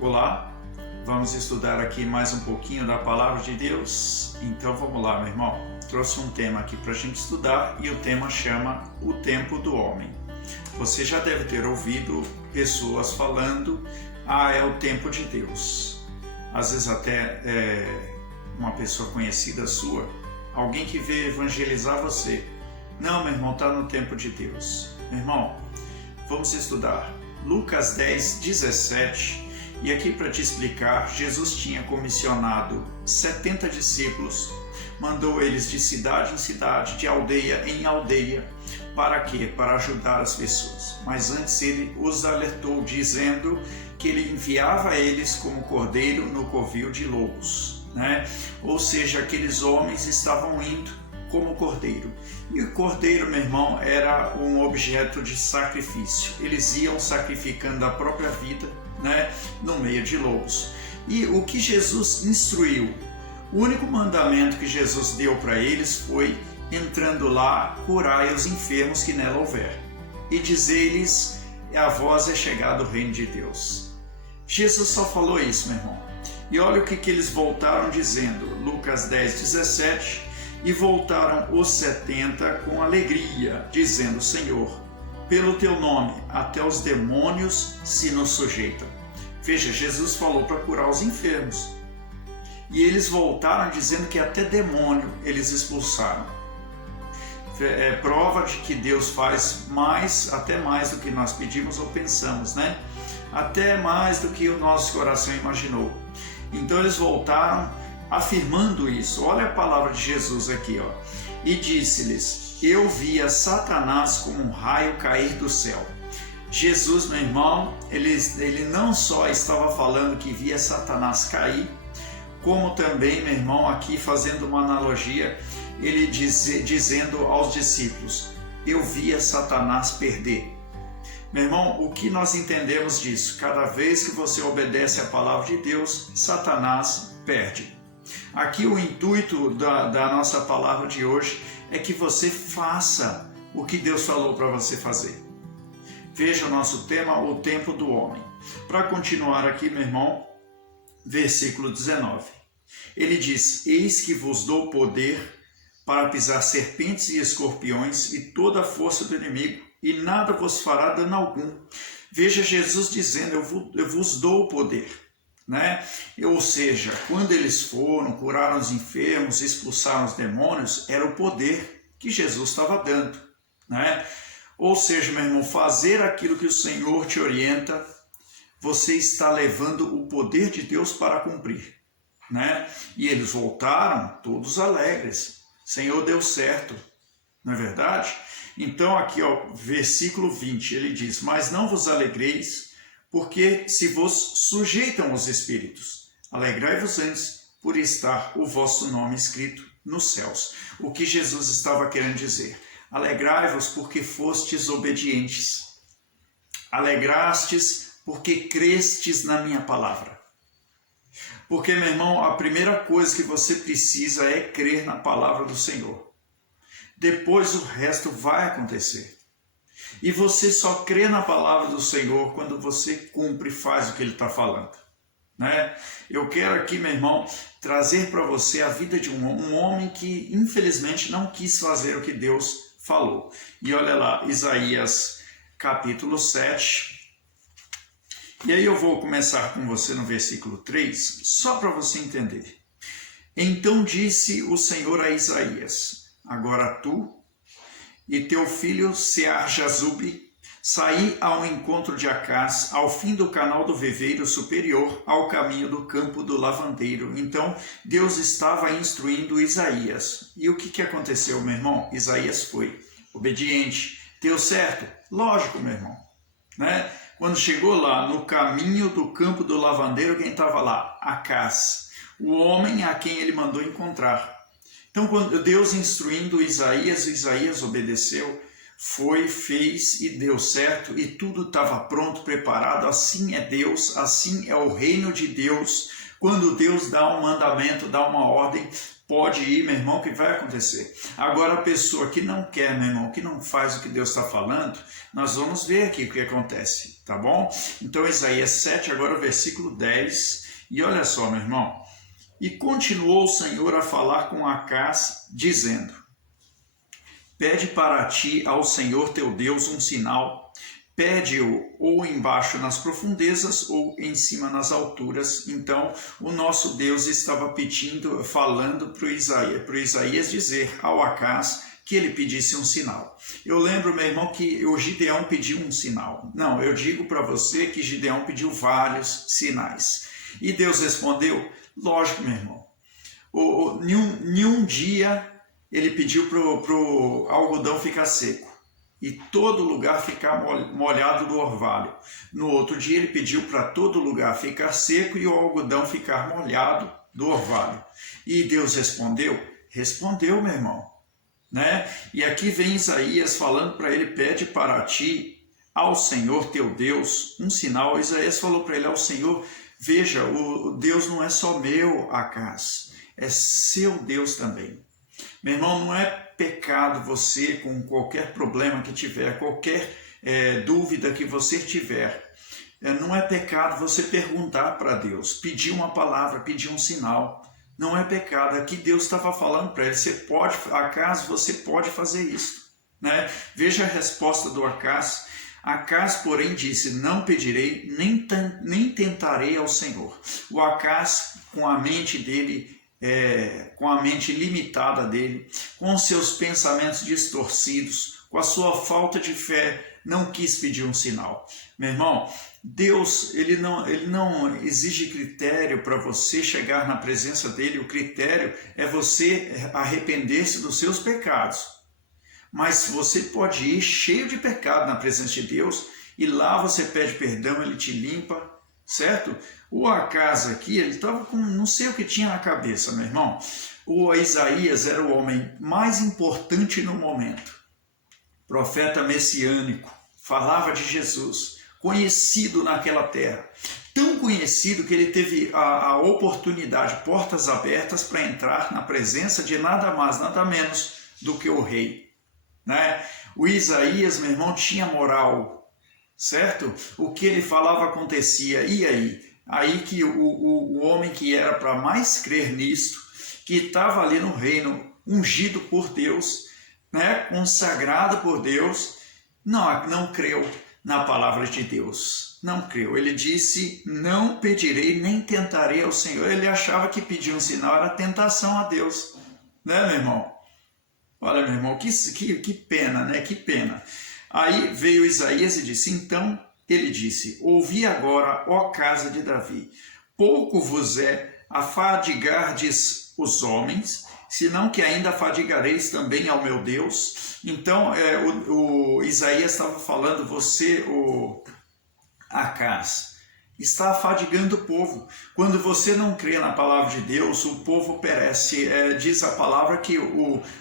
Olá, vamos estudar aqui mais um pouquinho da Palavra de Deus. Então vamos lá, meu irmão. Trouxe um tema aqui para a gente estudar e o tema chama O Tempo do Homem. Você já deve ter ouvido pessoas falando, é o tempo de Deus. Às vezes até uma pessoa conhecida sua, alguém que veio evangelizar você. Não, meu irmão, está no tempo de Deus. Meu irmão, vamos estudar Lucas 10, 17. E aqui para te explicar, Jesus tinha comissionado 70 discípulos, mandou eles de cidade em cidade, de aldeia em aldeia. Para quê? Para ajudar as pessoas. Mas antes ele os alertou, dizendo que ele enviava eles como cordeiro no covil de lobos, né? Ou seja, aqueles homens estavam indo como cordeiro. E o cordeiro, meu irmão, era um objeto de sacrifício. Eles iam sacrificando a própria vida, né, no meio de lobos. E o que Jesus instruiu, o único mandamento que Jesus deu para eles foi: entrando lá, curai os enfermos que nela houver, e dizer-lhes: a vós é chegado o reino de Deus. Jesus só falou isso, meu irmão. E olha o que eles voltaram dizendo, Lucas 10, 17, e voltaram os 70 com alegria, dizendo: Senhor, pelo teu nome até os demônios se nos sujeitam. Veja, Jesus falou para curar os enfermos. E eles voltaram dizendo que até demônio eles expulsaram. É prova de que Deus faz mais, até mais do que nós pedimos ou pensamos, né? Até mais do que o nosso coração imaginou. Então eles voltaram afirmando isso. Olha a palavra de Jesus aqui, ó. E disse-lhes: eu via Satanás como um raio cair do céu. Jesus, meu irmão, ele não só estava falando que via Satanás cair, como também, meu irmão, aqui fazendo uma analogia, ele dizendo aos discípulos: eu via Satanás perder. Meu irmão, o que nós entendemos disso? Cada vez que você obedece à palavra de Deus, Satanás perde. Aqui o intuito da nossa palavra de hoje é que você faça o que Deus falou para você fazer. Veja o nosso tema, o tempo do homem. Para continuar aqui, meu irmão, versículo 19. Ele diz: eis que vos dou poder para pisar serpentes e escorpiões e toda a força do inimigo, e nada vos fará dano algum. Veja Jesus dizendo: eu vos dou o poder, né? Ou seja, quando eles foram, curaram os enfermos, expulsaram os demônios, era o poder que Jesus estava dando, né? Ou seja, meu irmão, fazer aquilo que o Senhor te orienta, você está levando o poder de Deus para cumprir, né? E eles voltaram todos alegres. Senhor, deu certo, não é verdade? Então aqui, ó, versículo 20, ele diz: mas não vos alegreis, porque se vos sujeitam os espíritos, alegrai-vos antes por estar o vosso nome escrito nos céus. O que Jesus estava querendo dizer? Alegrai-vos porque fostes obedientes. Alegrastes porque crestes na minha palavra. Porque, meu irmão, a primeira coisa que você precisa é crer na palavra do Senhor. Depois o resto vai acontecer. E você só crê na palavra do Senhor quando você cumpre e faz o que ele está falando, né? Eu quero aqui, meu irmão, trazer para você a vida de um homem que infelizmente não quis fazer o que Deus falou. E olha lá, Isaías capítulo 7. E aí eu vou começar com você no versículo 3, só para você entender. Então disse o Senhor a Isaías: agora tu e teu filho Sear-Jazube saí ao encontro de Acás, ao fim do canal do viveiro superior, ao caminho do campo do lavandeiro. Então Deus estava instruindo Isaías. E o que aconteceu, meu irmão? Isaías foi obediente. Deu certo? Lógico, meu irmão, né? Quando chegou lá no caminho do campo do lavandeiro, quem estava lá? Acás, o homem a quem ele mandou encontrar. Então, quando Deus instruindo Isaías obedeceu, foi, fez e deu certo, e tudo estava pronto, preparado. Assim é Deus, assim é o reino de Deus. Quando Deus dá um mandamento, dá uma ordem, Pode ir, meu irmão, que vai acontecer. Agora, a pessoa que não quer, meu irmão, que não faz o que Deus está falando, nós vamos ver aqui o que acontece, tá bom? Então, Isaías 7, agora o versículo 10, e olha só, meu irmão. E continuou o Senhor a falar com Acaz, dizendo: pede para ti ao Senhor teu Deus um sinal, pede-o ou embaixo nas profundezas ou em cima nas alturas. Então o nosso Deus estava pedindo, falando para o Isaías dizer ao Acaz que ele pedisse um sinal. Eu lembro, meu irmão, que o Gideão pediu um sinal. Não, eu digo para você que Gideão pediu vários sinais. E Deus respondeu? Lógico, meu irmão. Em um dia ele pediu para o algodão ficar seco e todo lugar ficar molhado do orvalho. No outro dia ele pediu para todo lugar ficar seco e o algodão ficar molhado do orvalho. E Deus respondeu? Respondeu, meu irmão. Né? E aqui vem Isaías falando para ele: pede para ti, ao Senhor teu Deus, um sinal. Isaías falou para ele: ao Senhor, veja, o Deus não é só meu, Acaz, é seu Deus também. Meu irmão, não é pecado você, com qualquer problema que tiver, qualquer dúvida que você tiver, não é pecado você perguntar para Deus, pedir uma palavra, pedir um sinal. Não é pecado. Aqui Deus estava falando para ele: você pode, Acaz, você pode fazer isso. Né? Veja a resposta do Acaz. Acaz, porém, disse: não pedirei, nem tentarei ao Senhor. O Acaz, com a mente dele, com a mente limitada dele, com seus pensamentos distorcidos, com a sua falta de fé, não quis pedir um sinal. Meu irmão, Deus ele não exige critério para você chegar na presença dele. O critério é você arrepender-se dos seus pecados. Mas você pode ir cheio de pecado na presença de Deus e lá você pede perdão, ele te limpa, certo? O Acaz aqui, ele estava com não sei o que tinha na cabeça, meu irmão. O Isaías era o homem mais importante no momento. Profeta messiânico, falava de Jesus, conhecido naquela terra. Tão conhecido que ele teve a oportunidade, portas abertas para entrar na presença de nada mais, nada menos do que o rei. Né? O Isaías, meu irmão, tinha moral, certo? O que ele falava acontecia. E aí? Aí que o homem que era para mais crer nisto, que estava ali no reino, ungido por Deus, né? Consagrado por Deus, não creu na palavra de Deus. Não creu. Ele disse: não pedirei nem tentarei ao Senhor. Ele achava que pedir um sinal era tentação a Deus. Né, meu irmão? Olha, meu irmão, que pena, né? Que pena. Aí veio Isaías e disse: então ele disse: ouvi agora, ó casa de Davi, pouco vos é afadigardes os homens, senão que ainda afadigareis também ao meu Deus. Então o Isaías estava falando: você, o Acaz, está afadigando o povo. Quando você não crê na palavra de Deus, o povo perece. Diz a palavra que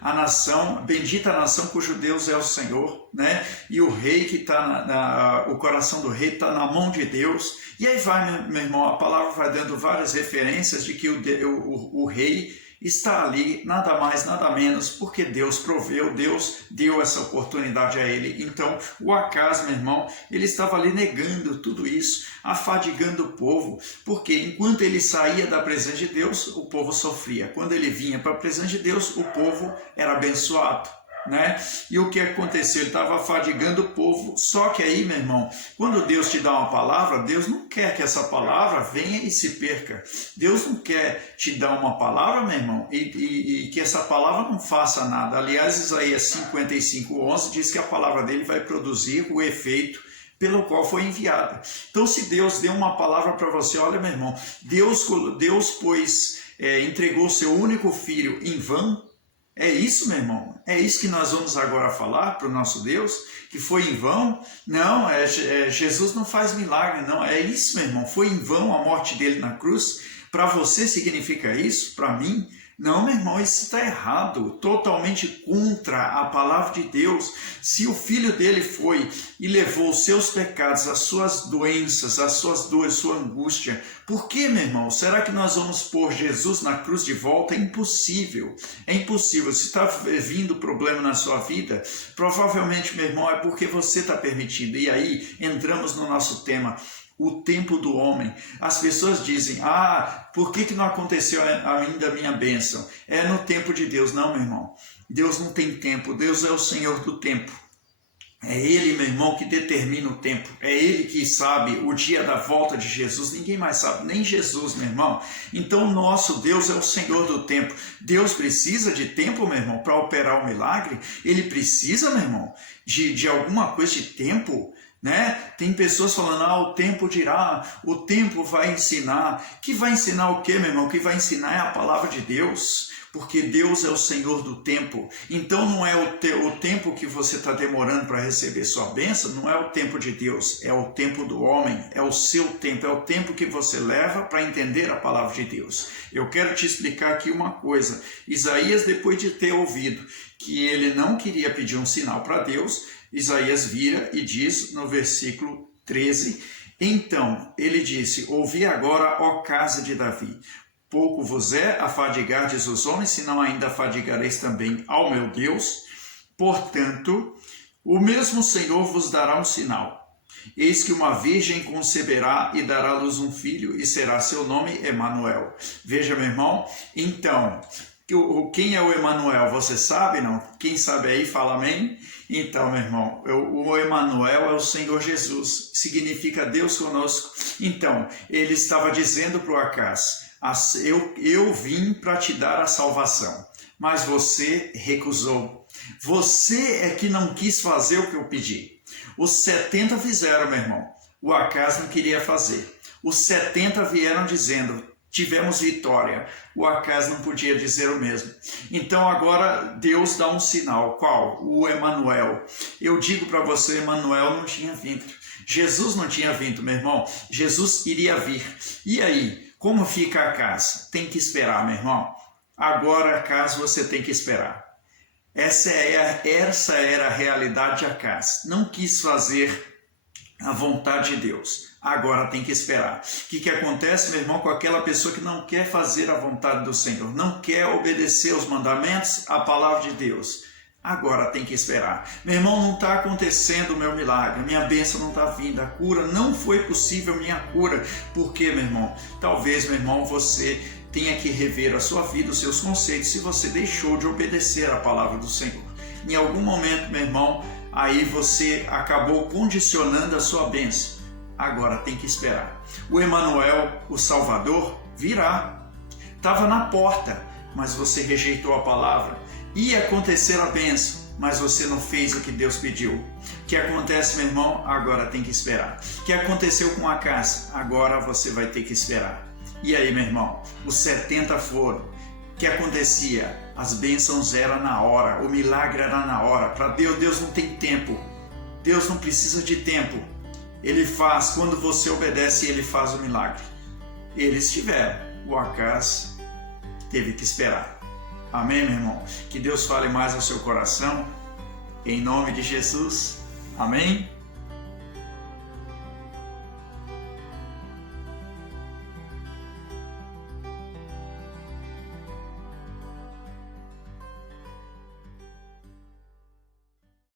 a nação, bendita a nação cujo Deus é o Senhor, né? E o rei que está, o coração do rei está na mão de Deus. E aí vai, meu irmão, a palavra vai dando várias referências de que o rei está ali, nada mais, nada menos, porque Deus proveu, Deus deu essa oportunidade a ele. Então, o Acaz, meu irmão, ele estava ali negando tudo isso, afadigando o povo, porque enquanto ele saía da presença de Deus, o povo sofria. Quando ele vinha para a presença de Deus, o povo era abençoado. Né? E o que aconteceu? Ele estava afadigando o povo. Só que aí, meu irmão, quando Deus te dá uma palavra, Deus não quer que essa palavra venha e se perca. Deus não quer te dar uma palavra, meu irmão, e que essa palavra não faça nada. Aliás, Isaías 55:11 diz que a palavra dele vai produzir o efeito pelo qual foi enviada. Então, se Deus deu uma palavra para você, olha, meu irmão, Deus entregou o seu único filho em vão. É isso, meu irmão? É isso que nós vamos agora falar para o nosso Deus? Que foi em vão? Não, Jesus não faz milagre, não. É isso, meu irmão. Foi em vão a morte dele na cruz. Para você significa isso? Para mim? Não, meu irmão, isso está errado, totalmente contra a palavra de Deus. Se o filho dele foi e levou os seus pecados, as suas doenças, as suas dores, sua angústia, por que, meu irmão? Será que nós vamos pôr Jesus na cruz de volta? É impossível, é impossível. Se está vindo problema na sua vida, provavelmente, meu irmão, é porque você está permitindo. E aí, entramos no nosso tema, o tempo do homem. As pessoas dizem, por que não aconteceu ainda a minha bênção? É no tempo de Deus. Não, meu irmão, Deus não tem tempo, Deus é o Senhor do tempo. É Ele, meu irmão, que determina o tempo. É Ele que sabe o dia da volta de Jesus. Ninguém mais sabe, nem Jesus, meu irmão. Então, nosso Deus é o Senhor do tempo. Deus precisa de tempo, meu irmão, para operar o milagre? Ele precisa, meu irmão, de alguma coisa de tempo? Né? Tem pessoas falando, o tempo dirá, o tempo vai ensinar. Que vai ensinar o quê, meu irmão? O que vai ensinar é a palavra de Deus, porque Deus é o Senhor do tempo. Então não é o tempo que você está demorando para receber sua bênção, não é o tempo de Deus, é o tempo do homem, é o seu tempo, é o tempo que você leva para entender a palavra de Deus. Eu quero te explicar aqui uma coisa. Isaías, depois de ter ouvido que ele não queria pedir um sinal para Deus, Isaías vira e diz no versículo 13, então ele disse, ouvi agora, ó casa de Davi, pouco vos é afadigardes os homens, senão ainda afadigareis também ao meu Deus. Portanto, o mesmo Senhor vos dará um sinal. Eis que uma virgem conceberá e dará à luz um filho, e será seu nome Emanuel. Veja, meu irmão, então, quem é o Emanuel? Você sabe, não? Quem sabe aí, fala amém. Então, meu irmão, o Emanuel é o Senhor Jesus, significa Deus conosco. Então, ele estava dizendo para o Acás, eu vim para te dar a salvação, mas você recusou. Você é que não quis fazer o que eu pedi. Os 70 fizeram, meu irmão. O Acás não queria fazer. Os 70 vieram dizendo, tivemos vitória. O Acás não podia dizer o mesmo. Então agora Deus dá um sinal. Qual? O Emanuel. Eu digo para você, Emanuel não tinha vindo. Jesus não tinha vindo, meu irmão. Jesus iria vir. E aí? Como fica Acás? Tem que esperar, meu irmão. Agora, Acás, você tem que esperar. Essa era a realidade de Acás. Não quis fazer a vontade de Deus. Agora tem que esperar. O que acontece, meu irmão, com aquela pessoa que não quer fazer a vontade do Senhor, não quer obedecer os mandamentos, a palavra de Deus? Agora tem que esperar. Meu irmão, não está acontecendo o meu milagre, minha bênção não está vindo, a cura não foi possível, minha cura. Por quê, meu irmão? Talvez, meu irmão, você tenha que rever a sua vida, os seus conceitos, se você deixou de obedecer a palavra do Senhor. Em algum momento, meu irmão, aí você acabou condicionando a sua bênção. Agora tem que esperar. O Emanuel, o Salvador, virá. Estava na porta, mas você rejeitou a palavra. Ia acontecer a bênção, mas você não fez o que Deus pediu. O que acontece, meu irmão? Agora tem que esperar. O que aconteceu com Acás? Agora você vai ter que esperar. E aí, meu irmão? Os 70 foram. O que acontecia? As bênçãos eram na hora, o milagre era na hora. Para Deus não tem tempo. Deus não precisa de tempo. Ele faz, quando você obedece, Ele faz o milagre. Eles tiveram. O Acás teve que esperar. Amém, meu irmão? Que Deus fale mais ao seu coração. Em nome de Jesus. Amém?